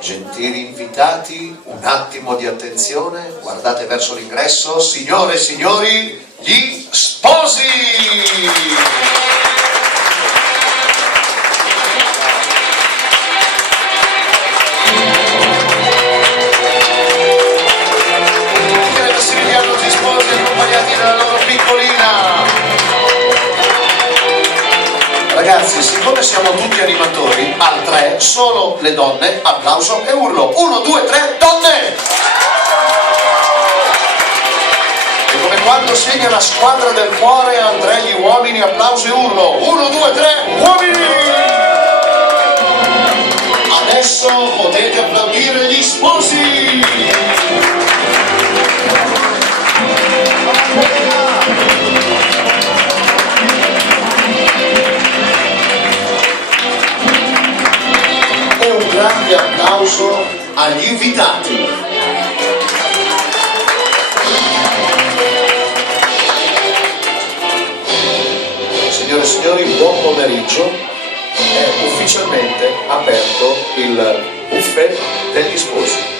Gentili invitati, un attimo di attenzione, guardate verso l'ingresso, signore e signori, gli sposi! Michele Massimiliano, gli sposi accompagnati dalla loro piccolina. Ragazzi, siccome siamo tutti animatori, al 3, solo le donne, applauso e urlo. 1, 2, 3, donne! E come quando segna la squadra del cuore, al 3 gli uomini, applauso e urlo. 1, 2, 3, uomini! Adesso potete applaudire gli sposi! Un grande applauso agli invitati. Signore e signori, buon pomeriggio. È ufficialmente aperto il buffet degli sposi.